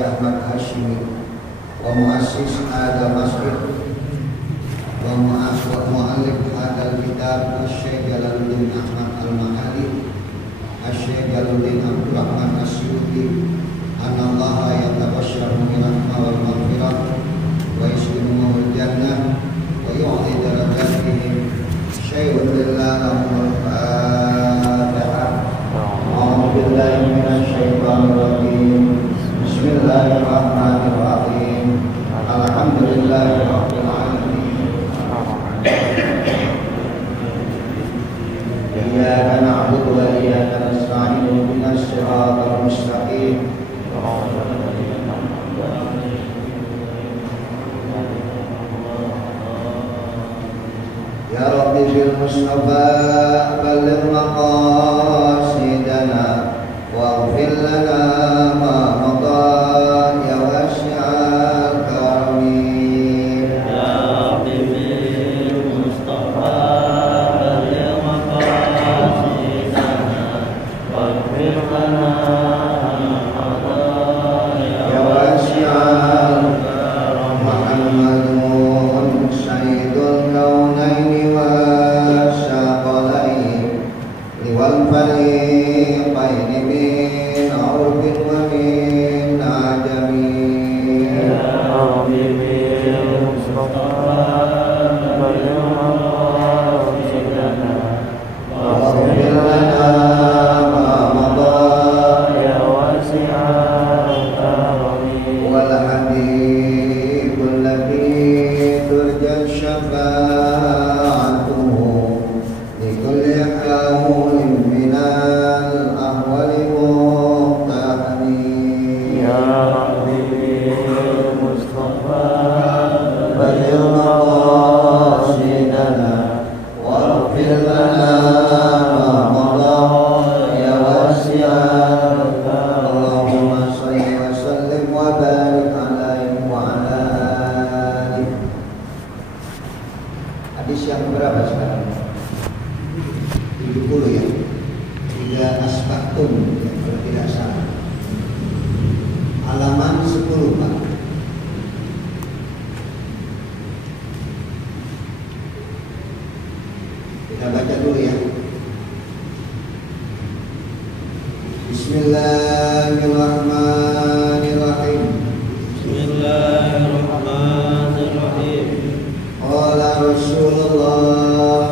Syekh Ahmad Hashimi wa muassis hadal masjid wa mu'allif hadal kitab Syekh Jalaluddin Ahmad Al-Mahali Syekh Jalaluddin Abdul Rahman Asyuti anallaha yatabashsharu bil rahmah wal maghfirah wa yaslumu jannah wa yu'ti darajatihim syai'un lillahi A'udzu billahi minasy syaithanir rajim. Bismillahirrahmanirrahim. Alhamdulillahirabbil alamin. Iyyaka na'budu wa iyyaka nasta'in ihdinas siratal mustaqim. Ya Rabbi bil Mustafa balligh maqasidana waghfir lana ma madha ya wasi'al karami. Ya Rabbi bil Mustafa balligh maqasidana waghfir lana ma madha ya wasi'al karami. Muhammadun sayyidul kaunaini wal fariqaini min urfin wa min ajami. Ya Rabbi bil Mustafa balligh maqasidana waghfir lana ma madha ya wasi'al karami. Wal habibul ladzi turja syafa'atuhu li kulli haulin minal ahwali muqtahami. Ya Rabbi bil Mustafa balligh maqasidana waghfir lana ma madha ya wasi'al karam. Allahumma shalli wa sallim wa barik alaihi wa ala alihi. Hadis yang berapa sekarang? 70 ya. Tiga asbaktum kalau tidak salah. Halaman 10 Pak. Kita baca dulu ya. Bismillahirrahmanirrahim. Bismillahirrahmanirrahim. Qala Rasulullah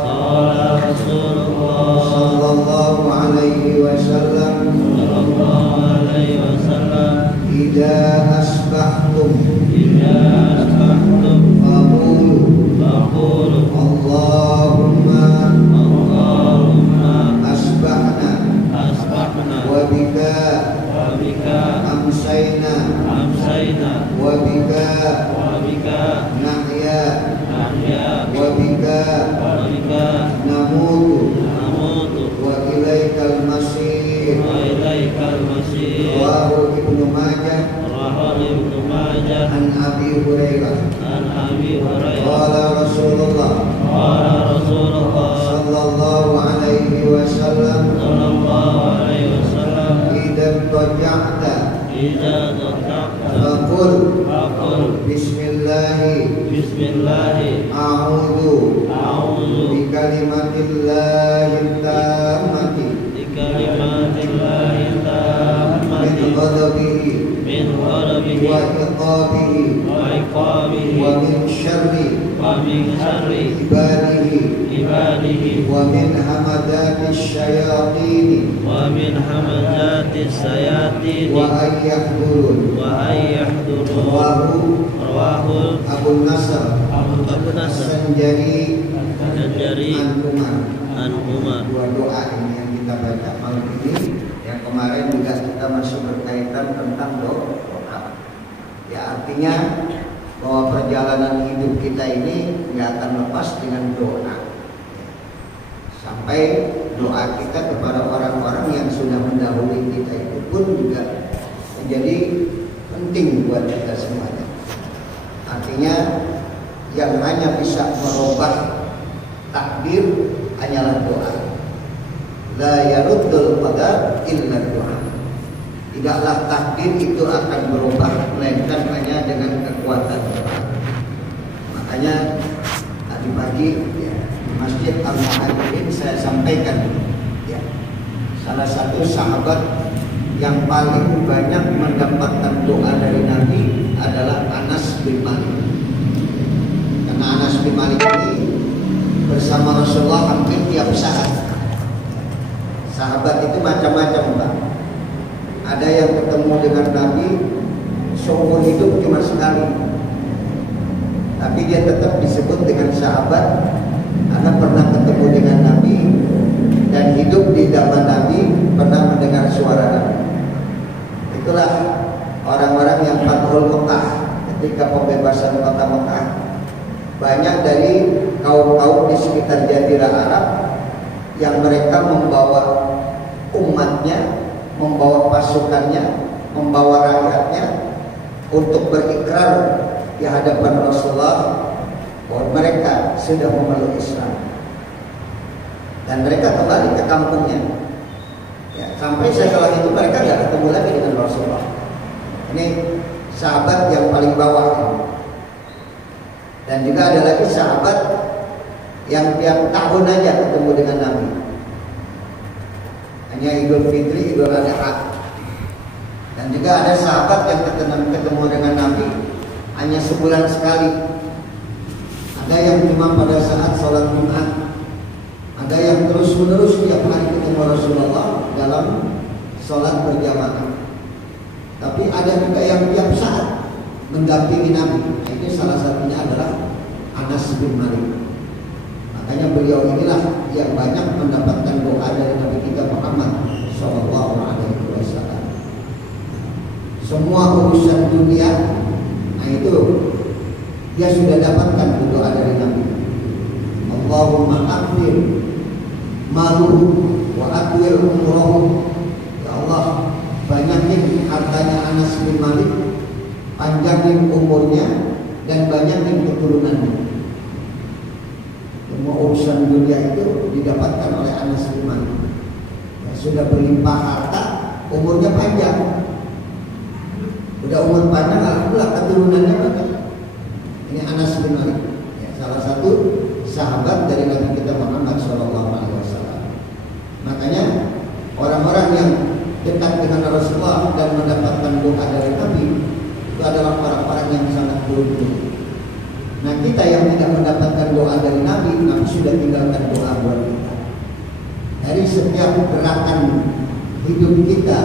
sallallahu alaihi wasallam idza asbahtum faqulu Allahumma asbahna wa bika amsayna wa bika nahya wa bika namutu wa ilaikal masir. Rawahu Ibnu Majah an Abi Hurairah qala Rasulullah sallallahu alaihi wasallam idza taja'ta faqul bismillahi a'udzu bi kalimatillahi tammati min ghadabihi wa iqabihi wa min syarri ibadihi wa min hamadatis syayatin wa ayyahdurun. Rawahu Abu Nasr Sanjari an Umar. Dua doa ini yang kita baca malam ini. Yang kemarin juga kita masih berkaitan tentang doa. Ya artinya bahwa perjalanan hidup kita ini nggak akan lepas dengan doa. Sampai doa kita kepada orang-orang yang sudah mendahului kita itu pun juga menjadi penting buat kita semuanya. Artinya yang hanya bisa merubah takdir hanyalah doa. La yaruddul qadar illa doa. Tidaklah takdir itu akan berubah sampaikan. Ya. Salah satu sahabat yang paling banyak mendapatkan doa dari Nabi adalah Anas bin Malik. Karena Anas bin Malik ini bersama Rasulullah hampir tiap saat. Sahabat itu macam-macam, Pak. Ada yang ketemu dengan Nabi seumur hidup cuma sekali, tapi dia tetap disebut dengan sahabat karena pernah ketemu dengan Nabi dan hidup di zaman Nabi, pernah mendengar suara Nabi. Itulah orang-orang yang Fathul Mekah, ketika pembebasan kota Mekah. Banyak dari kaum-kaum di sekitar Jazirah Arab yang mereka membawa umatnya, membawa pasukannya, membawa rakyatnya untuk berikrar di hadapan Rasulullah bahwa mereka sudah memeluk Islam, dan mereka kembali ke kampungnya. Ya, sampai setelah itu mereka tidak ketemu lagi dengan Rasulullah. Ini sahabat yang paling bawah. Dan juga ada lagi sahabat yang tiap tahun aja ketemu dengan Nabi. Hanya Idul Fitri, Idul Adha. Dan juga ada sahabat yang ketemu dengan Nabi hanya sebulan sekali. Ada yang cuma pada saat sholat Jumat. Ada yang terus-menerus tiap hari ketemu Rasulullah dalam sholat berjamaah. Tapi ada juga yang tiap saat mendampingi Nabi. Nah, ini salah satunya adalah Anas bin Malik. Makanya beliau inilah yang banyak mendapatkan doa dari Nabi kita Muhammad SAW. Semua urusan dunia, nah itu dia sudah dapatkan doa dari Nabi. Allahumma aqdir malu wa aqwil umroh. Ya Allah, banyakin hartanya Anas bin Malik, panjangin umurnya, dan banyakin keturunannya. Semua urusan dunia itu didapatkan oleh Anas bin Malik. Ya, sudah berlimpah harta, umurnya panjang. Udah umur panjang, alhamdulillah keturunannya banyak. Ini Anas bin Malik, ya, salah satu sahabat dari Nabi kita Muhammad SAW. Makanya orang-orang yang dekat dengan Rasulullah dan mendapatkan doa dari Nabi itu adalah orang-orang yang sangat beruntung. Nah, kita yang tidak mendapatkan doa dari Nabi sudah tinggalkan doa buat kita. Dari setiap gerakan hidup kita,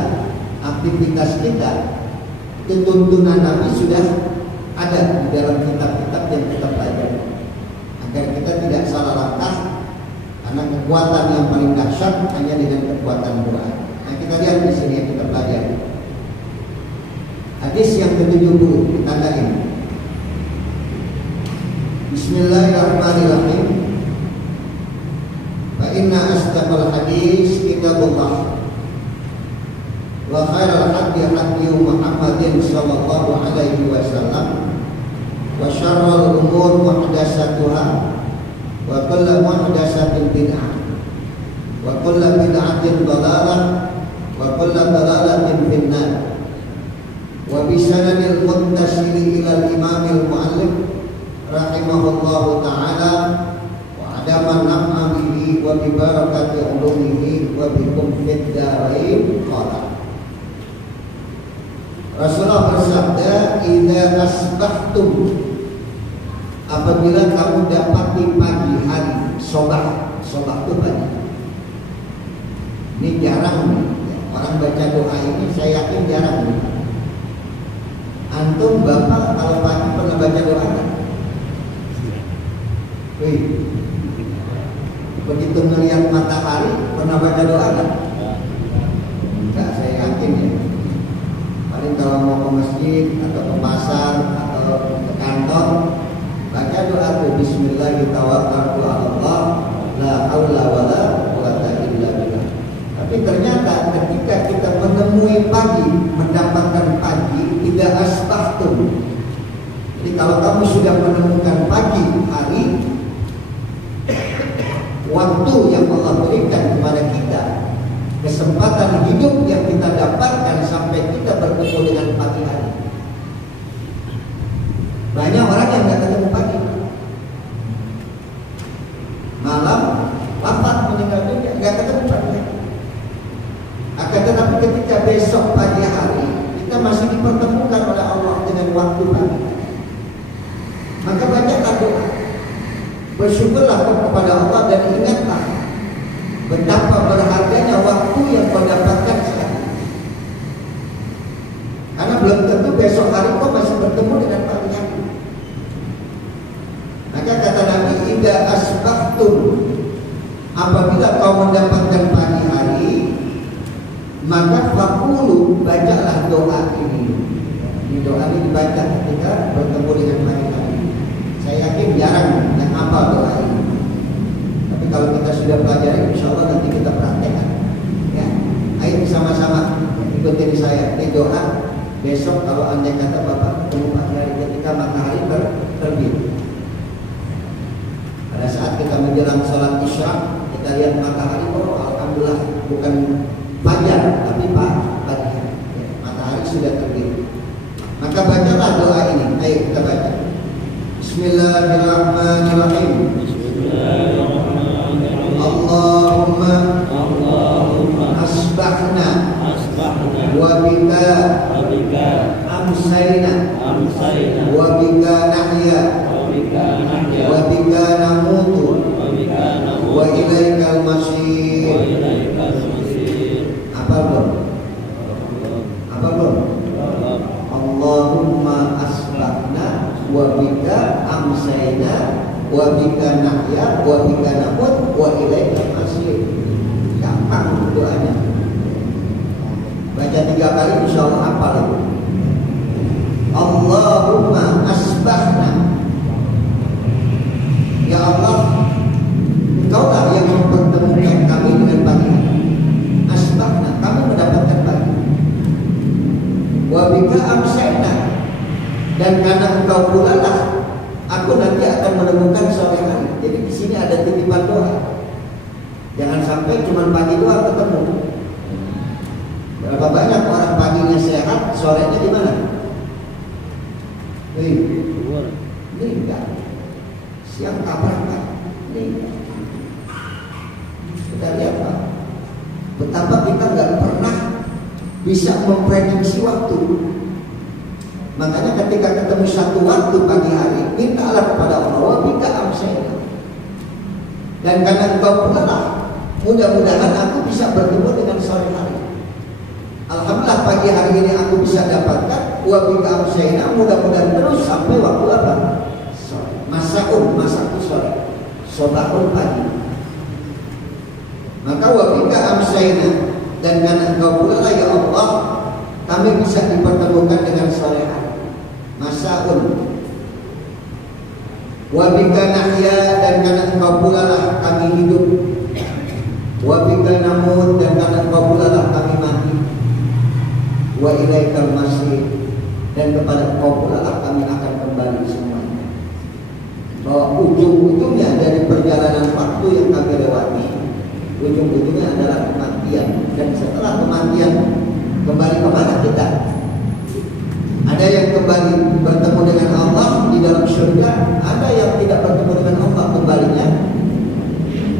aktivitas kita, tuntunan Nabi sudah ada di dalam kitab-kitab yang kita pelajari, agar kita tidak salah langkah, karena kekuatan yang paling dahsyat hanya dengan kekuatan doa. Nah, kita lihat di sini yang kita pelajari. Hadis yang ke-70 ditandain. Bismillahirrahmanirrahim. Fa inna asdaqal hadis kitabullah wa khairal hadi hadi Muhammadin sallallahu alaihi wasallam wa syarrul umur muhdatsatuha wa kullu muhdatsatin bid'ah wa kullu bid'atin dhalalah wa kullu dhalalatin finnar. Wa bisanadil muntasili ilal imamil muallif rahimahullahu ta'ala wa adaman naf'a bihi wa bibarakati ulumihi wa bikum fid darain qala. Rasulullah bersabda, idza asbahtum, apabila kamu dapati pagi hari, sobah itu pagi. Ini jarang nih, orang baca doa ini saya yakin jarang nih. Antum bapak kalau pagi pernah baca doa kan? Wih, begitu melihat matahari pernah baca doa kan? Enggak, saya yakin ya. Paling kalau mau ke masjid atau ke pasar atau ke kantor, baca doa tuh Bismillahirrahmanirrahim, la haula wala quwwata illa billah. Tapi ternyata ketika kita menemui pagi, mendapatkan pagi, tidak asbahtum. Jadi kalau kamu sudah menemukan pagi hari, waktu yang Allah berikan kepada kita, kesempatan hidup yang kita dapatkan sampai kita bertemu dengan pagi hari. Banyak orang yang tidak ketemu pagi, malam wafat meninggal dunia. waktu pagi. Maka bacalah doa, bersyukurlah kepada Allah dan ingatlah betapa berharganya waktu yang kau dapatkan sekarang. Karena belum tentu besok hari kau masih bertemu dengan pagi hari. Maka kata Nabi, idza asbahtum, apabila kau mendapatkan pagi hari, maka faqulu, bacalah doa ini. Ini doa ini dibaca ketika bertemu dengan pagi hari. Saya yakin jarang yang hafal doa ini. Tapi kalau kita sudah pelajari, insya Allah nanti kita praktekkan. Ya, ayo sama-sama ikutin saya. Ini doa besok kalau andai kata Bapak ketemu pagi hari ketika matahari terbit. Pada saat kita menjelang sholat isya, kita lihat matahari, oh alhamdulillah bukan fajar tapi pagi hari. Ya, matahari sudah terbit. Maka bacalah doa ini. Ayo kita baca. Bismillahirrahmanirrahim. Allahumma asbahna wa bika amsayna wa bika nahya wa bika namutu wa ilaikal masir. Apa belum? Allahumma asbahna wa bika amsayna wa bika nahya wa bika namut wa ilaikal masir. Gampang doanya. Baca 3 kali insyaallah hafal itu. Allahumma asbahna, ya Allah, Engkaulah yang mempertemukan kami dengan pagi hari. Asbahna, kami mendapatkan pagi. Wa bika amsayna, dan karena Engkau pula lah aku nanti akan menemukan sore hari. Jadi di sini ada titipan doa. Jangan sampai cuma pagi doa ketemu. Berapa banyak orang paginya sehat, sorenya di mana? Enggak. Siang tabrakan. Kita lihat Pak, betapa kita nggak pernah bisa memprediksi waktu. Makanya ketika ketemu satu waktu pagi hari, mintalah kepada Allah, wa bika amsayna. Dan karena Engkau pula lah, mudah-mudahan aku bisa bertemu dengan sore hari. Alhamdulillah pagi hari ini aku bisa dapatkan, wa bika amsayna, mudah-mudahan terus sampai waktu apa? Sore. Masaku sore. Sobahul pagi. Maka wa bika amsayna, dan karena Engkau pula lah ya Allah, kami bisa dipertemukan dengan sore hari. Masaun. Wa bika nahya, dan karena Engkau pula lah kami hidup. Wa bika namut, dan karena Engkau pula lah kami mati. Wa ilaikal masir, dan kepada Engkau pula lah kami akan kembali semuanya. Bahwa ujung-ujungnya dari perjalanan waktu yang kami lewati, ujung-ujungnya adalah kematian. Dan setelah kematian, kembali kemana kita? Ada yang kembali bertemu dengan Allah di dalam surga, ada yang tidak bertemu dengan Allah, kembalinya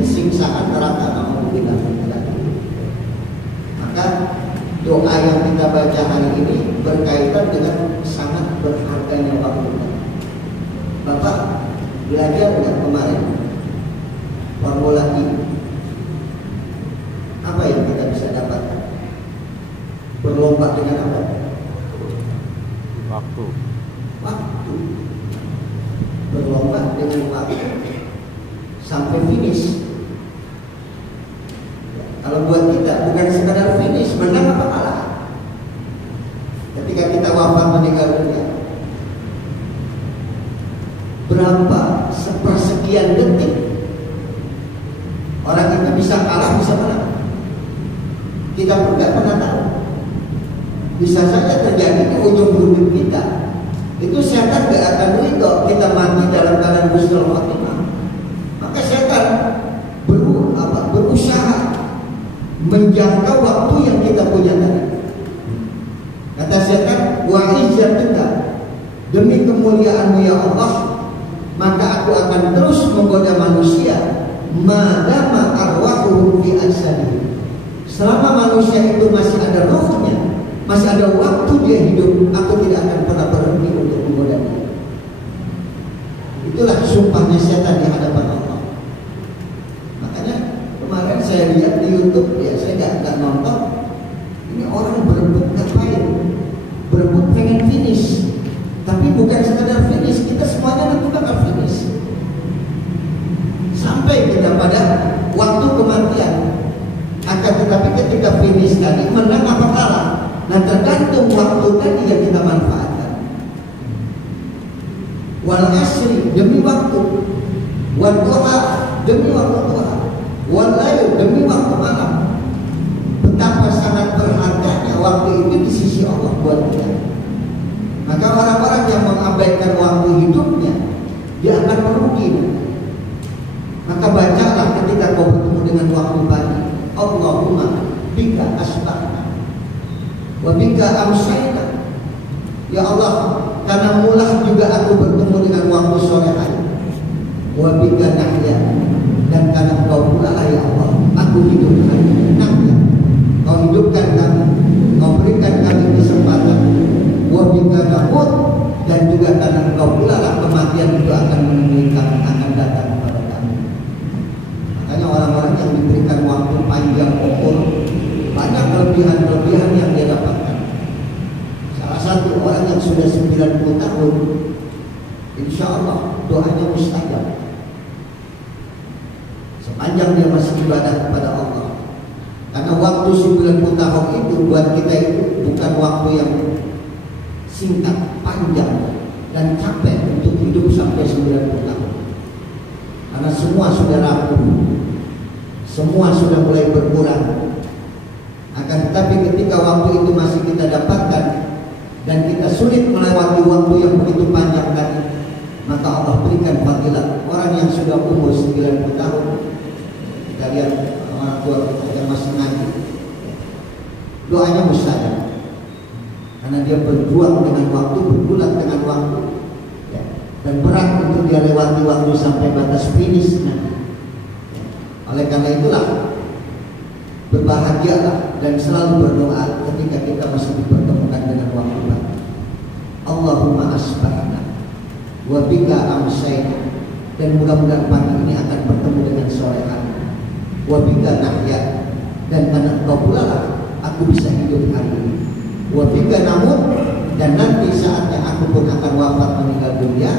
kesiksaan neraka. Alhamdulillah. Maka doa yang kita baca hari ini berkaitan dengan sangat berharganya waktu. Bapak belajar nggak kemarin formula I? Apa yang kita bisa dapatkan? Berlomba dengan apa? Waktu. Berlomba dengan waktu sampai finish. Kalau buat kita bukan sekadar finish, menang apa kalah. Ketika kita wafat meninggal dunia, berapa sepersekian detik orang itu bisa kalah, bisa menang. Kita pun nggak pernah tahu. Bisa saja terjadi di ujung hidup kita. Itu setan gak akan ridho kita mati dalam keadaan husnul khotimah. Maka setan berusaha menjangkau waktu yang kita punya tadi. Kata setan, wa izzatika, demi kemuliaan-Mu ya Allah, maka aku akan terus menggoda manusia madama arwahuhum fi ajsadihim. Selama manusia itu masih ada ruhnya, masih ada waktu dia hidup, aku tidak akan pernah berhenti untuk Itulah sumpahnya setan di hadapan Allah. Makanya kemarin saya lihat di YouTube, ya saya nggak nonton. Ini orang berebut ngapain? Berebut pengen finish, tapi bukan sekedar finish. Kita semuanya nanti bakal finish. Sampai kita pada waktu kematian. Akan tetapi ketika finish tadi menang apa kalah? Nah tergantung waktu tadi yang kita manfaatkan. Wal asri demi waktu, wal duha demi waktu duha, wal lail demi waktu malam. Betapa sangat berharganya waktu itu di sisi Allah buat kita. Maka orang-orang yang mengabaikan waktu hidupnya, dia akan merugi. Maka bacalah ketika kau bertemu dengan waktu pagi, Allahumma bika asbahna wa bika amsayna. Ya Allah, karena mulah juga aku bertemu dengan waktu sore hari. Wa bika nahya, dan karena kau pula ya Allah aku hidup hari. Nahya, kau hidupkan kami, kau berikan kami kesempatan. Wa bika namut, dan juga karena kau pula lah kematian itu akan menemui kami, akan datang kepada kami. Makanya orang-orang yang diberikan waktu panjang umur, banyak kelebihan-kelebihan yang dia dapatkan. Salah satu orang yang sudah 90 tahun, insya Allah doanya mustajab. Sepanjang dia masih ibadah kepada Allah. Karena waktu 90 tahun itu buat kita itu bukan waktu yang singkat, panjang, dan capek untuk hidup sampai 90 tahun. Karena semua sudah rapuh, semua sudah mulai berkurang. Akan tetapi ketika waktu itu masih kita dapatkan dan kita sulit melewati waktu yang begitu panjang tadi, maka Allah berikan fadilah. Orang yang sudah umur 90 tahun, kita lihat orang tua kita yang masih ngaji, doanya mustajab. Karena dia berjuang dengan waktu, bergulat dengan waktu, ya, dan berat untuk dia lewati waktu sampai batas finish nanti. Ya. Oleh karena itulah berbahagialah dan selalu berdoa ketika kita masih dipertemukan dengan waktu pagi. Allahumma asbahna wa bika amsayna, dan mudah-mudahan pagi ini akan bertemu dengan sore hari. Wa bika nahya, dan karena Engkau pula lah aku bisa hidup hari ini. Wa bika namut, dan nanti saatnya aku pun akan wafat meninggal dunia,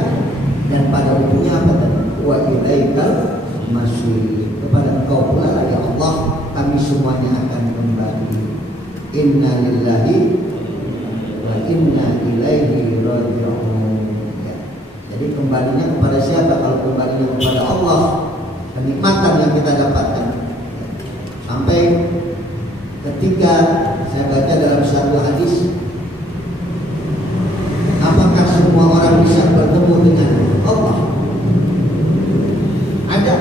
dan pada ujungnya apa tadi? Wa ilaikal masih, kepada Engkau pula ya Allah kami semuanya akan kembali. Inna lillahi wa inna ilaihi raji'un. Ya. Jadi kembalinya kepada siapa? Kalau kembalinya kepada Allah, kenikmatan yang kita dapatkan. Sampai ketika saya baca dalam satu hadis, apakah semua orang bisa bertemu dengan Allah? Ada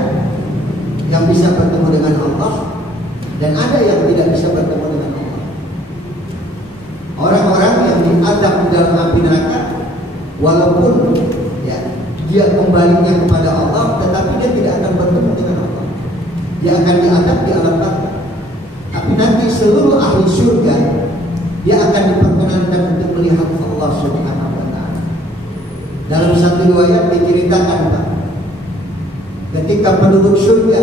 yang bisa bertemu dengan Allah, dan ada yang tidak bisa bertemu dengan Allah. Orang-orang yang diadab di dalam api neraka, walaupun ya, dia kembalinya kepada Allah, tetapi dia tidak akan bertemu dengan Allah. Dia akan diadab di alam barzakh. Tapi nanti seluruh ahli surga, dia akan diperkenankan untuk melihat Allah Subhanahu wa ta'ala. Dalam satu riwayat diceritakan, Pak, ketika penduduk surga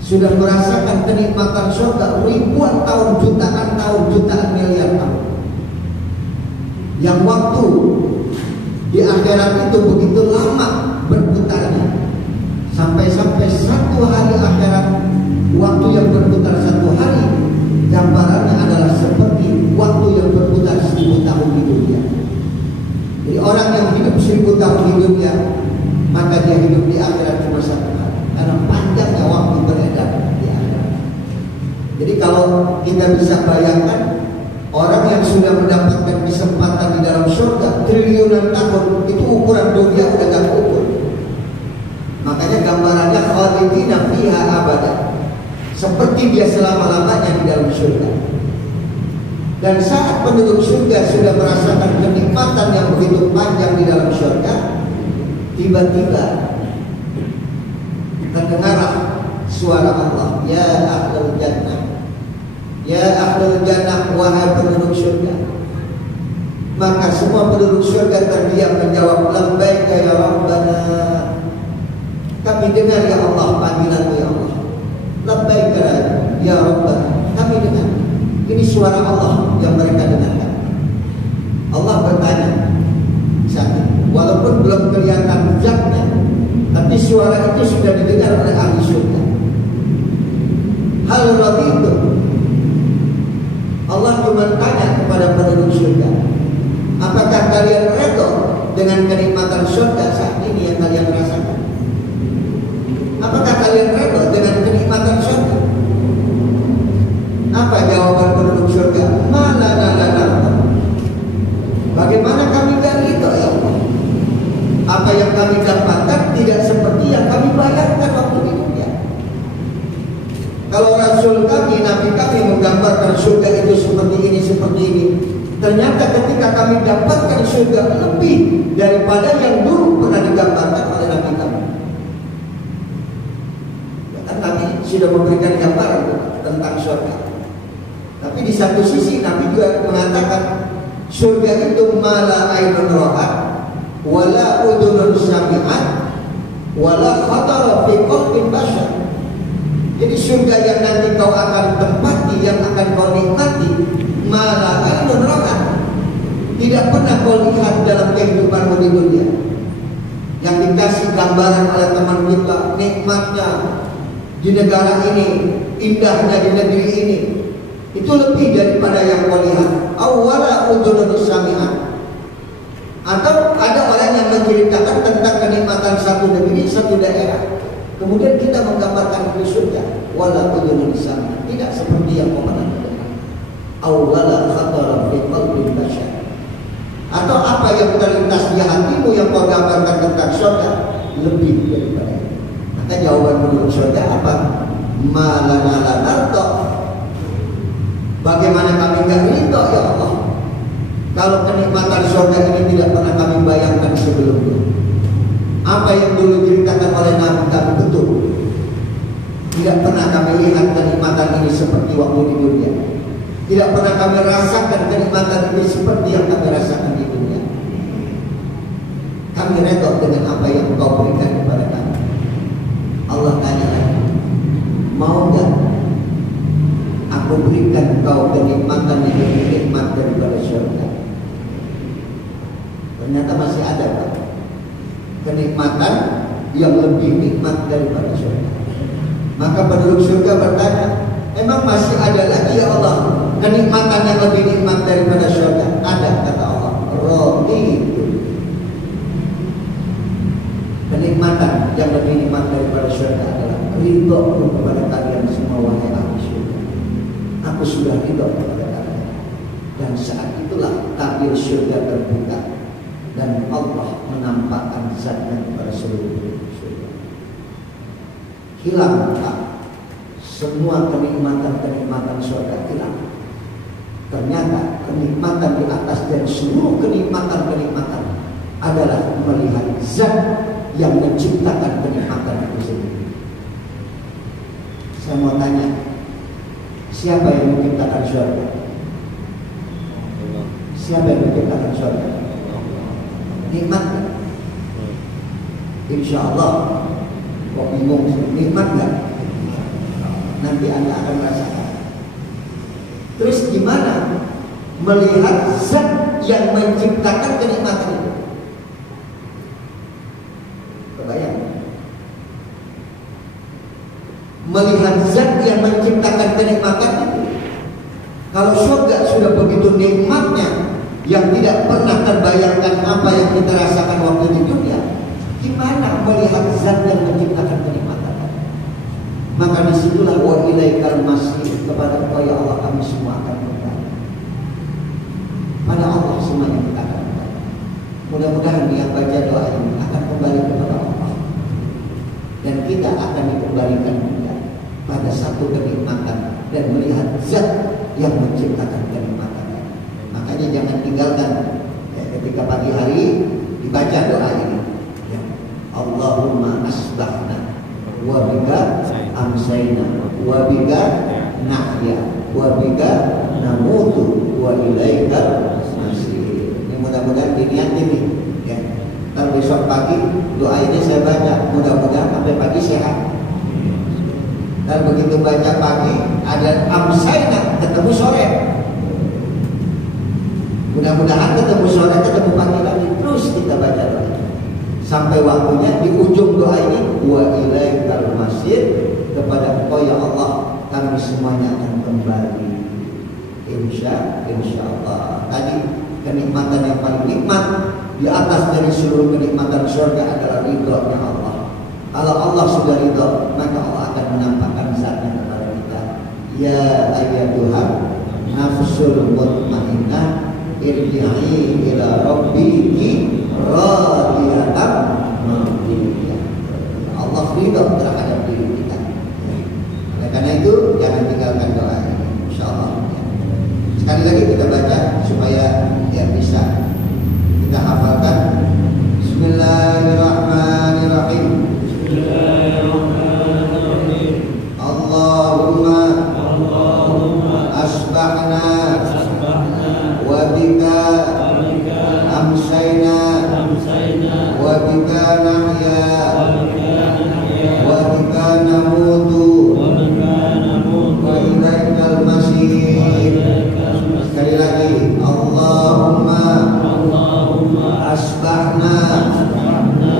sudah merasakan kenikmatan surga ribuan tahun, jutaan miliar tahun, yang waktu di akhirat itu begitu lama berputarnya, sampai-sampai satu hari akhirat, waktu yang berputar satu hari, gambarannya adalah seperti waktu yang berputar 1000 tahun di dunia. Jadi orang yang hidup 1000 tahun di dunia, maka dia hidup di akhirat cuma satu hari, karena panjangnya waktu beredar di akhirat. Jadi kalau kita bisa bayangkan, orang yang sudah mendapatkan kesempatan di dalam surga triliunan tahun, itu ukuran dunia udah gak ukur. Makanya gambarannya khalidina fiha abada, seperti dia selama-lamanya di dalam surga. Dan saat penduduk surga sudah merasakan kenikmatan yang begitu panjang di dalam surga, tiba-tiba terdengarlah suara Allah, ya ahlul jannah, ya ahlul jannah, wahai penduduk surga, Maka semua penduduk surga terdiam menjawab, labbaika ya Rabbana. Kami dengar ya Allah panggilan-Mu ya Allah. Labbaika ya Rabbana. Kami dengar. Ini suara Allah yang mereka dengarkan. Allah bertanya, walaupun belum kelihatan zatnya, tapi suara itu sudah didengar oleh ahli surga. Hal raditu. Allah cuma tanya kepada penduduk surga, apakah kalian redha dengan kenikmatan surga saat ini yang kalian rasakan? Apakah kalian redha dengan kenikmatan surga? Apa jawaban penduduk surga? Bagaimana kami gak ridho ya Allah? Apa yang kami dapatkan tidak seperti yang kami bayangkan waktu di dunia. Kalau Rasul kami, Nabi kami menggambarkan surga itu seperti ini, ternyata ketika kami dapatkan surga lebih daripada yang dulu pernah digambarkan oleh Nabi kami. Bahkan kami sudah memberikan gambaran tentang surga. Tapi di satu sisi Nabi juga mengatakan surga itu mala ainun ra'at wala udhunun sami'at wala khatara fi qalbin bashar. Jadi surga yang nanti kau akan tempati, yang akan kau nikmati, mala ainun ra'at, tidak pernah kau lihat dalam kehidupanmu di dunia. Yang dikasih gambaran oleh teman kita, nikmatnya di negara ini, indahnya di negeri ini, itu lebih daripada yang kau lihat. Awwala udhunun sami'at. Atau ada orang yang menceritakan tentang kenikmatan satu negeri, satu daerah, kemudian kita menggambarkan di surga. Wala udhunun sami'at. Tidak seperti yang kau pernah dengar. Awwala khatara fi qalbin bashar. Atau apa yang terlintas di hatimu yang kau gambarkan tentang surga lebih daripada itu. Maka jawaban penduduk surga apa? Ma lana la narda. Bagaimana kami gak ridho ya Allah kalau kenikmatan surga ini tidak pernah kami bayangkan sebelumnya. Apa yang dulu diceritakan oleh Nabi kami betul. Tidak pernah kami lihat kenikmatan ini seperti waktu di dunia. Tidak pernah kami rasakan kenikmatan ini seperti yang kami rasakan di dunia. Kami ridho dengan apa yang Kau berikan kepada kami. Allah tanya lagi, mau gak aku berikan kau kenikmatan yang lebih nikmat daripada surga? Ternyata masih ada Pak, kenikmatan yang lebih nikmat daripada surga. Maka penduduk surga bertanya, memang masih ada lagi ya Allah kenikmatan yang lebih nikmat daripada surga? Ada, kata Allah. Raditu. Kenikmatan yang lebih nikmat daripada surga adalah ridho kepada kalian semua wahai ahli surga. Aku sudah ridho kepada kalian. Dan saat itulah tabir surga terbuka dan Allah menampakkan zatnya kepada seluruh surga. Hilang tak semua kenikmatan surga hilang. Ternyata kenikmatan di atas dan seluruh kenikmatan adalah melihat zat yang menciptakan kenikmatan itu sendiri. Saya mau tanya, siapa yang menciptakan surga? Siapa yang menciptakan surga? Nikmat. Insya Allah. Kok bingung? Nikmat gak? Nanti Anda akan merasakan. Terus gimana melihat zat yang menciptakan kenikmatan itu? Kebayang? Melihat zat yang menciptakan kenikmatan itu. Kalau surga sudah begitu nikmatnya yang tidak pernah terbayangkan apa yang kita rasakan waktu di dunia, gimana melihat zat yang menciptakan kenikmatan? Maka disitulah wa ilaikal masir, kepada Engkau ya Allah kami semua akan kembali. Pada Allah semuanya kita akan kembali. Mudah-mudahan yang baca doa ini akan kembali kepada Allah, dan kita akan dikembalikan juga pada satu kenikmatan dan melihat zat yang menciptakan kenikmatan. Makanya jangan tinggalkan ya, ketika pagi hari dibaca doa ini ya. Allahumma asbahna wa bika amsayna wa bika nahya wa bika namutu wa ilaikal masir. niatin nih, ya. Ntar besok pagi doa ini saya baca, mudah-mudahan sampai pagi sehat. Dan begitu baca pagi ada amsayna, ketemu sore. Mudah-mudahan ketemu sore, ketemu pagi lagi. Terus kita baca doa sampai waktunya di ujung doa ini wa ilaikal masir, kepada Engkau ya Allah kami semuanya akan kembali. Insya Allah. Tadi kenikmatan yang paling nikmat di atas dari seluruh kenikmatan surga adalah ridhonya Allah. Kalau Allah sudah ridho, maka Allah akan menampakkan zatnya kepada kita. Ya ayyatuhan nafsul mutmainnah irji'i ila rabbiki radiyatan mardiyah. Allah ridho terhadap diri kita. Oleh karena itu jangan tinggalkan doa ini, insyaallah. Sekali lagi kita baca supaya ya bisa kita hafalkan. Bismillahirrahmanirrahim. Allahumma asbahna wa bika amsayna wa bika nahya wa bika namutu wa ilaikal masir. Sekali lagi, Allahumma asbahna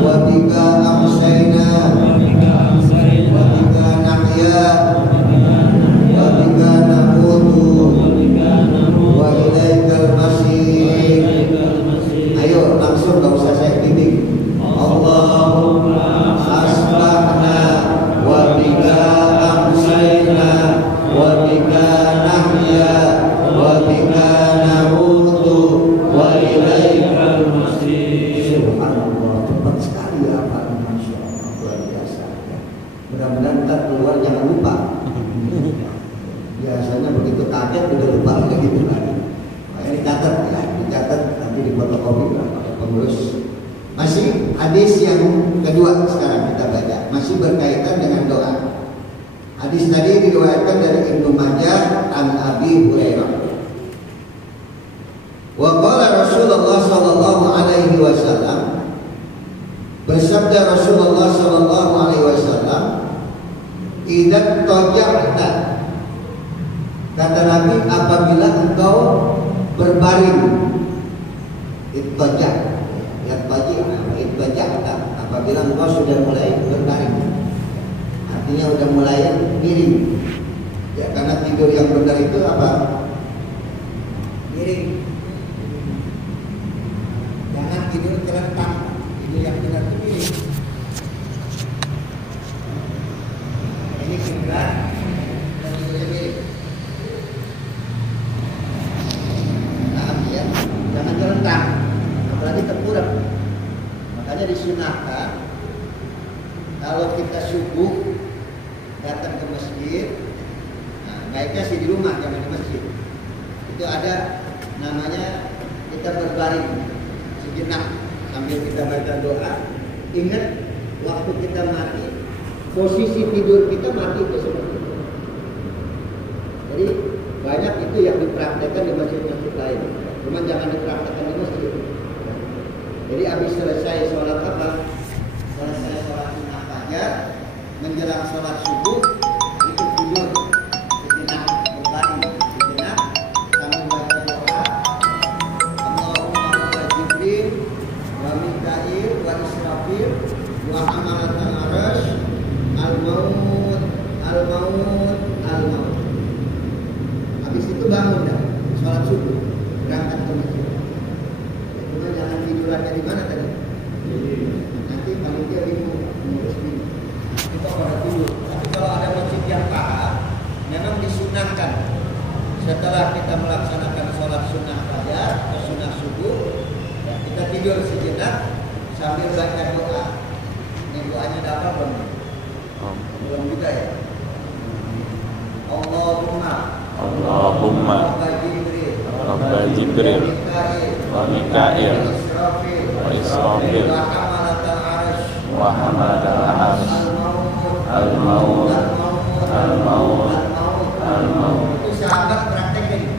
wa bika amsayna wa bika nahya wa bika namutu wa ilaikal masir. Ayo langsung, gak usah saya bimbing. Allahumma asbahna wa bika amsayna wa bika nahya wa bika namutu wa ilaikal masir. Subhanallah, cepat sekali ya Pak. Masya Allah, luar biasa. Mudah-mudahan ntar keluar jangan lupa. Biasanya begitu kaget udah lupa lagi gitu lagi. Makanya dicatat ya, dicatat nanti di fotokopi oleh pengurus. Masih hadis yang kedua sekarang kita baca, masih berkaitan dengan doa. Hadis tadi diriwayatkan dari Ibnu Majah an Abi Hurairah. Wa qala Rasulullah sallallahu alaihi wasallam, bersabda Rasulullah sallallahu alaihi wasallam, idza taja'ta, kata Nabi, apabila engkau berbaring, ittaja', ittaja', apabila engkau sudah mulai berbaring, artinya udah mulai miring. Ya, karena tidur yang benar itu apa? Miring. Jangan tidur terlentang. Tidur yang benar itu miring. Ini kiblat dan tidurnya miring. Paham ya? Jangan terlentang, apalagi terkurang. Makanya disunahkan kalau kita subuh datang ke masjid, nah, baiknya sih di rumah, jangan di masjid. Itu ada namanya kita berbaring sejenak sambil kita baca doa. Ingat waktu kita mati, posisi tidur kita mati itu seperti itu. Jadi banyak itu yang dipraktekkan di masjid-masjid lain, cuman jangan dipraktekkan di masjid. Jadi habis selesai sholat apa? Selesai sholat sunnah fajar, menjelang sholat subuh itu tidur sejenak, berbaring sejenak sambil baca doa. Allahumma rabba Jibril wa Mikail wa Israfil wa hamalatal arasy al-maut al-maut al-maut. Habis itu bangun dah sholat subuh, berangkat ke masjid. Cuma jangan tidurannya di mana tadi? Nanti panitia bingung mengurus ini. Kita pada tidur. Tapi kalau ada masjid yang paham, memang disunahkan setelah kita melaksanakan sholat sunnah fajar atau sunnah subuh, ya, kita tidur sejenak sambil baca doa. Ini doanya dapat belum? Belum juga ya. Allahumma Rabba Jibril wa Mikail wa Israfil wa hamalatal arasy al-maut al-maut al-maut. Itu sahabat praktek ini.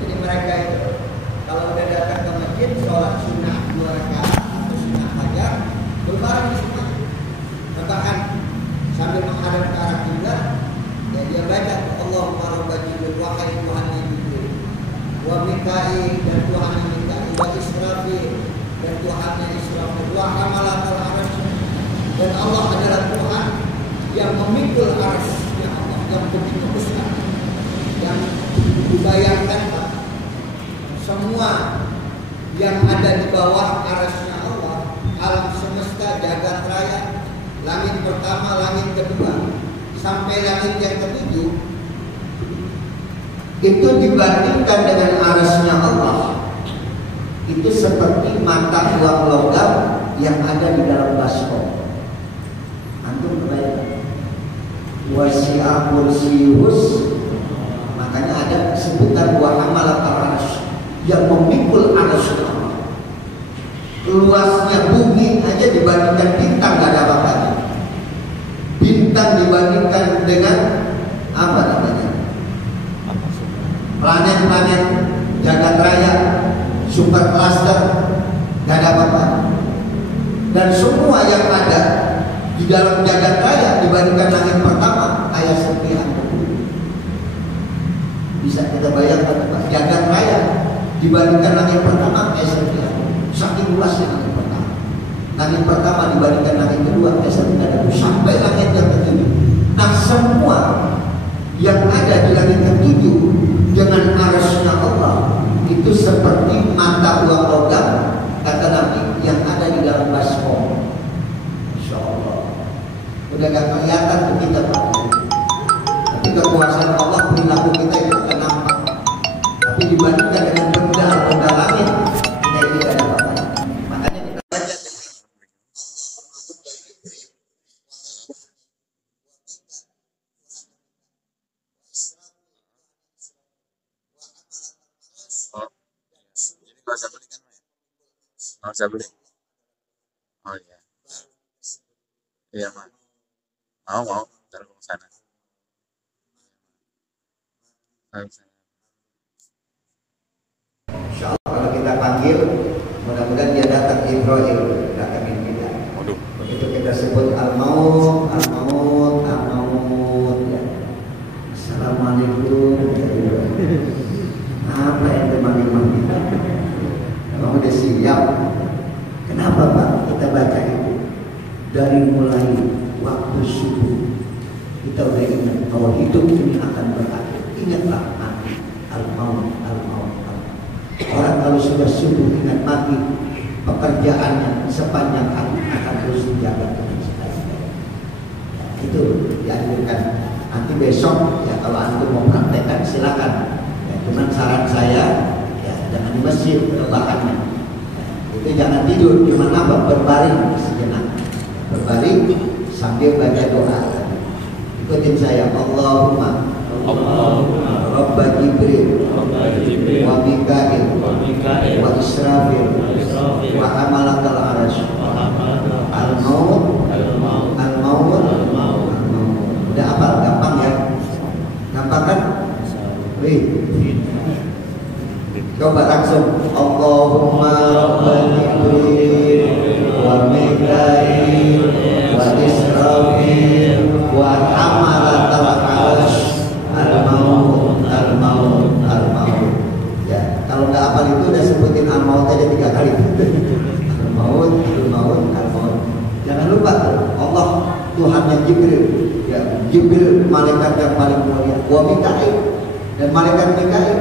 Jadi mereka itu kalau udah datang ke masjid sholat sunnah 2 rakaat atau sunnah fajar berbareng di rumah. Bahkan sambil menghadap ke arah kiblat, ya dia baca Allahumma rabba Jibril, wahai Tuhan Jibril, wa Mikail, dan Tuhan Mikail, wa Israfil, dan Tuhannya Israfil, wa hamalatul arsy, dan Allah adalah Tuhan yang memikul arsy-Nya Allah yang begitu besar, yang dibayangkan Pak, semua yang ada di bawah arsy-Nya Allah, alam semesta, jagat raya, langit pertama, langit kedua, sampai langit yang ketujuh, itu dibandingkan dengan arsy-Nya Allah, itu seperti mata uang logam yang ada di dalam baskom. Antum kebayang? Wasi'a kursiyus, makanya ada sebutan wa hamalat arsy, yang memikul arsy Allah. Luasnya bumi aja dibandingkan bintang gak ada apa-apanya. Bintang dibandingkan dengan apa namanya? Planet-planet jagat raya, super cluster, gak ada apa-apa. Dan semua yang ada di dalam jagat raya dibandingkan langit pertama ayat sekian. Bisa kita bayangkan Pak, jagat raya dibandingkan langit pertama ayat sekian. Saking luasnya langit pertama. Langit pertama dibandingkan langit kedua ayat sekian, sampai langit yang ketujuh. Nah semua yang ada di langit ketujuh dengan arsy-Nya Allah itu seperti mata uang logam, kata Nabi, yang ada di dalam baskom. Insya Allah udah gak kelihatan tuh kita Pak, tapi kekuasaan Allah, perilaku kita itu akan nampak. Tapi dibandingkan dengan benda langit, kita ini gak ada apa-apa. Makanya kita baca Oh, jadi nggak usah beli kan, Mas? Nggak usah beli. Oh iya, iya Mas. Mau, ntar aku kesana. Nggak bisa. Insya Allah kalau kita panggil, mudah-mudahan dia datang Ibrahim, datangin kita. Waduh. Begitu kita sebut al-maut, al-maut, al-maut, ya. Assalamualaikum. Apa yang teman-teman kita? Memang udah siap. Kenapa Pak kita baca itu? Dari mulai waktu subuh kita udah ingat bahwa hidup ini akan berakhir. Ingatlah mati, al-maut, al-maut, al-maut. Orang kalau sudah subuh ingat mati, pekerjaannya sepanjang hari akan terus dijaga dengan sebaik-baiknya. Ya, itu dianjurkan. Nanti besok ya kalau antum mau praktekkan silakan. Ya, cuman saran saya ya jangan di masjid rebahannya. Ya, itu jangan tidur, cuman apa? Berbaring sejenak. Berbaring sambil baca doa. Ikutin saya. Allahumma Rabba Jibril wa Mikail wa Israfil wa hamalatal arsy al-maut al-maut. Udah hafal? Gampang ya? Gampang kan? Wih. Coba langsung. Allahumma Rabba Jibril wa Mikail wa Israfil wa hamalatal arsy al-maut al-maut al-maut. Ya, kalau nggak hafal itu udah sebutin al-maut aja 3 kali. Al-maut, al-maut, al-maut. Jangan lupa Allah Tuhannya Jibril. Ya, Jibril malaikat yang paling mulia. Wa Mikail, dan malaikat Mikail.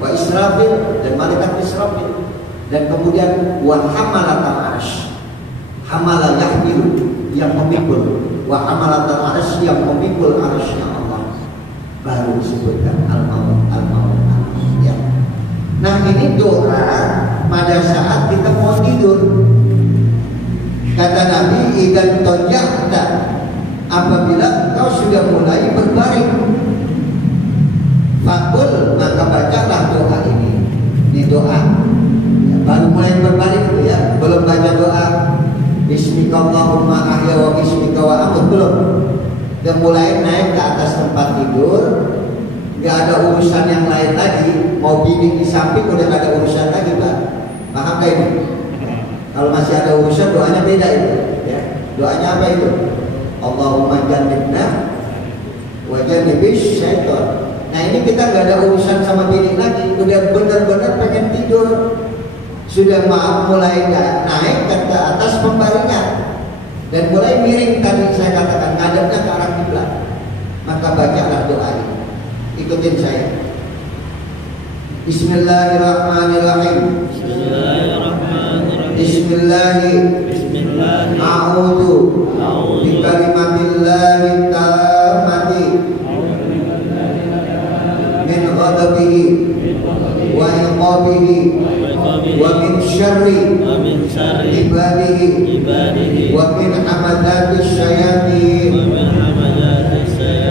Wa Israfil, dan malaikat Israfil. Dan kemudian wa hamalatal arsy. Hamala yahmil, yang memikul. Wa hamalatal arsy, yang memikul arsy-Nya Allah. Baru disebutkan al-maut, al-maut, al-maut. Ya. Nah ini doa pada saat kita mau tidur. Kata Nabi, idan tojahta, apabila kau sudah mulai berbaring, fakul, maka bacalah doa ini. Ini doa ya, baru mulai berbaring itu ya, belum baca doa Bismikallahumma ahya wa bismika wa amut, belum. Udah mulai naik ke atas tempat tidur, gak ada urusan yang lain lagi. Mau bini di samping udah gak ada urusan lagi Pak. doanya beda itu. Ya. Doanya apa itu? Allahumma jannibna wa jannibish syaitan. Nah ini kita nggak ada urusan sama bini lagi, udah benar-benar pengen tidur, sudah mulai naik ke atas pembaringan dan mulai miring tadi saya katakan ngadepnya ke arah kiblat, maka bacalah doa ini. Ikutin saya. Bismillahirrahmanirrahim. Bismillahirrahmanirrahim. A'udzu bikalimatillahi tammati min ghadabihi wa iqabihi wa min syarri ibadihi wa min hamadatis syayatin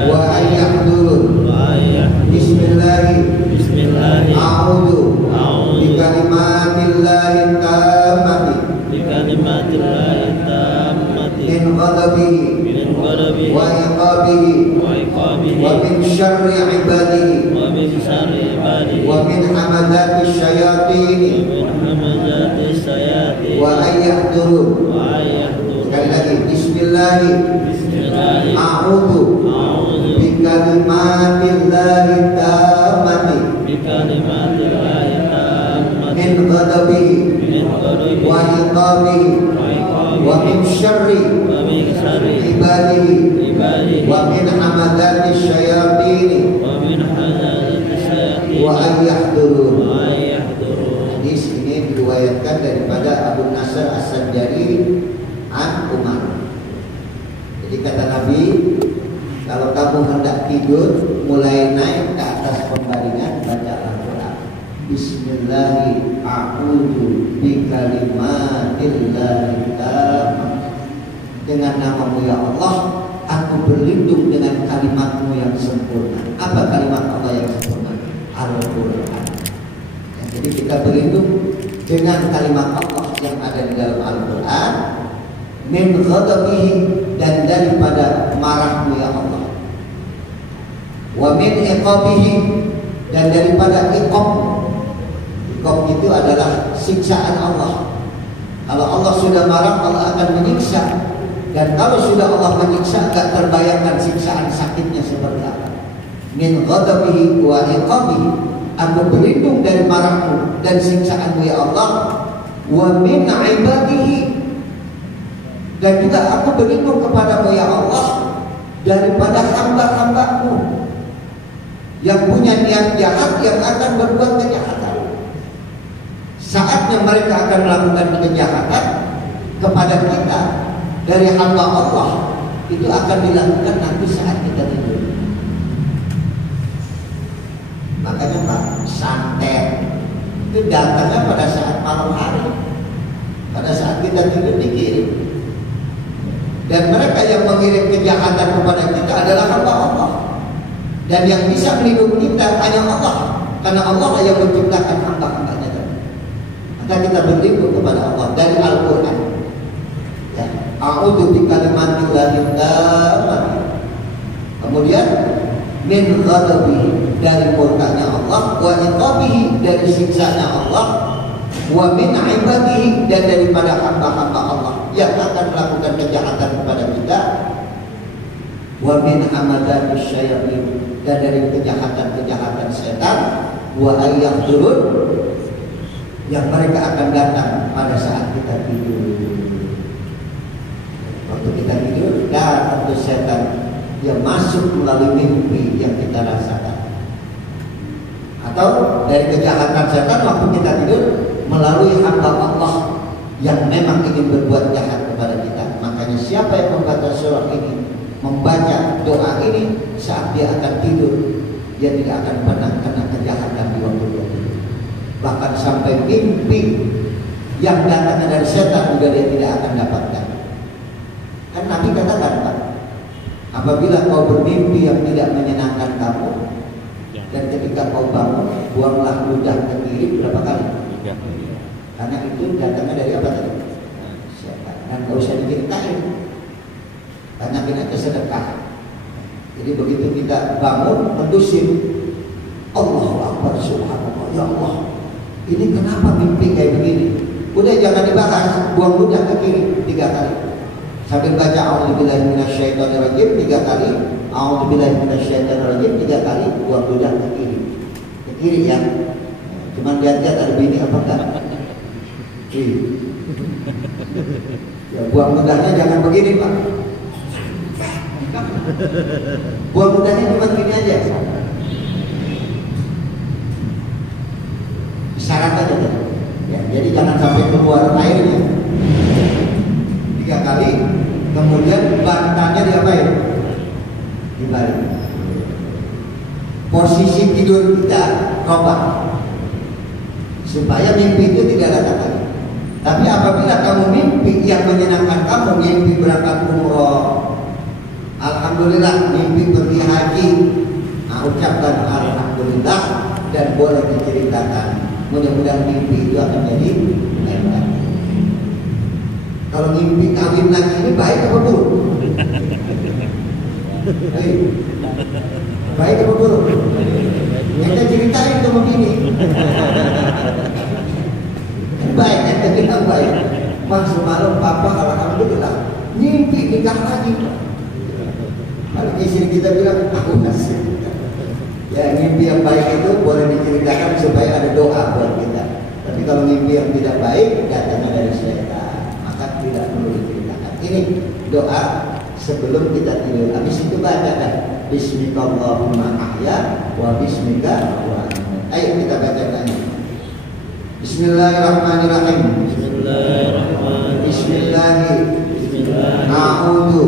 wa ayyahdurun. Bismillahirrahmanirrahim. A'udzu bikalimatillahi tammati min ghadabihi wa iqabihi wa min syarri ibadihi wa min hamadatis syayatin wa ayyahdurun. Sekali lagi. Bismillahirrahmanirrahim. A'udzu bikalimatillahi tammati min ghadabihi wa iqabihi wa min syarri ibadihi wa min hamadatis syayatin wa ayyahdurun. Hadis ini diriwayatkan daripada Abu Nasr As-Sanjari an Umar. Jadi kata Nabi, kalau kamu hendak tidur, mulai naik ke atas pembaringan, baca Al-Quran. Bismillahirrahmanirrahim. A'udzu bikalimatillahi tammati. Dengan namamu ya Allah, aku berlindung dengan kalimatmu yang sempurna. Apa kalimat Allah yang sempurna? Al-Quran. Ya, jadi kita berlindung dengan kalimat Allah yang ada di dalam Al-Quran. Min ghadabihi, dan daripada marahmu ya Allah. Wa min iqabihi, dan daripada iqab. Iqab itu adalah siksaan Allah. Kalau Allah sudah marah, Allah akan menyiksa. Dan kalau sudah Allah menyiksa, gak terbayangkan siksaan sakitnya seperti apa. Min ghadabihi wa iqabihi, aku berlindung dari marahmu dan siksaanmu ya Allah. Wa min ibadihi, dan juga aku berlindung kepadamu ya Allah daripada hamba-hambamu yang punya niat jahat, yang akan berbuat kejahatan. Saatnya mereka akan melakukan kejahatan kepada kita dari hamba Allah, itu akan dilakukan nanti saat kita tidur. Makanya Pak, santet itu datangnya pada saat malam hari, pada saat kita tidur dikirim. Dan mereka yang mengirim kejahatan kepada kita adalah hamba Allah. Dan yang bisa melindungi kita hanya Allah, karena Allah yang menciptakan hamba-hambanya. Maka kita berlindung kepada Allah dari Al-Quran. Ya. A'udzu bikalimatillahi tammati. Kemudian min ghadabihi, dari murkanya Allah, wa iqabihi, dari siksanya Allah, wa min ibadihi, dan daripada hamba-hamba Allah yang akan melakukan kejahatan kepada kita, wa min hamadatis syayatin, dan dari kejahatan-kejahatan setan, wa ayyahdurun, yang mereka akan datang pada saat kita tidur. Waktu kita tidur, datang tuh setan, dia masuk melalui mimpi yang kita rasakan. Atau dari kejahatan setan waktu kita tidur melalui hamba Allah yang memang ingin berbuat jahat kepada kita. Makanya siapa yang membaca surah ini, membaca doa ini saat dia akan tidur, dia tidak akan pernah kena kejahatan di waktu dia tidur. Bahkan sampai mimpi yang datang dari setan juga dia tidak akan dapatkan. Kan Nabi katakan, Pak, apabila kau bermimpi yang tidak menyenangkan kamu, dan ketika kau bangun, buanglah ludah ke kiri berapa kali? Karena itu datangnya dari apa tadi? Setan. Dan gak usah diceritain, karena kita sedekah. Jadi begitu kita bangun, mendusin, Allahu Akbar, subhanallah, ya Allah, ini kenapa mimpi kayak begini? Udah jangan dibahas, buang ludah ke kiri 3 kali. Sambil baca a'udzubillahi minasyaitonirrajim 3 kali, a'udzubillahi minasyaitonirrajim 3 kali, buang ludah ke kiri. Ke kiri ya. Cuman lihat-lihat ada bini apa enggak? Kiri. Ya buang ludahnya jangan begini, Pak. Buang ludahnya cuma gini aja. Syarat aja kan? Ya, jadi jangan sampai keluar airnya 3 kali, kemudian bantalnya diapain? Dibalik. Posisi tidur kita robah supaya mimpi itu tidak datang lagi. Tapi apabila kamu mimpi yang menyenangkan kamu, mimpi berangkat umroh, alhamdulillah, mimpi pergi haji, ucapkan alhamdulillah dan boleh diceritakan. Mudah-mudahan mimpi itu akan jadi baik. Kalau mimpi kawin lagi ini baik apa buruk? Baik apa buruk? Kita ceritain sama bini. Baik, kita bilang baik. Mas semalam papa alhamdulillah mimpi nikah lagi. Kalau istri kita bilang aku masih. Ya mimpi yang baik itu boleh diceritakan supaya ada doa buat kita. Tapi kalau mimpi yang tidak baik datangnya dari syaitan, maka tidak perlu diceritakan. Ini doa sebelum kita tidur. Habis itu bacakan Bismillahirrahmanirrahim ahya wa bismika wa amut. Ayo kita bacakan. Bismillahirrahmanirrahim. Bismillahirrahmanirrahim. A'udzu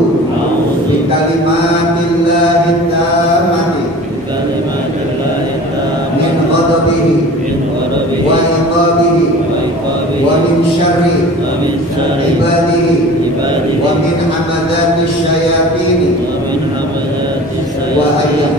bi kalimatillahi tammati min ghadabihi wa iqabihi wa min syarri ibadihi wa min hamadati syayatin wa ayya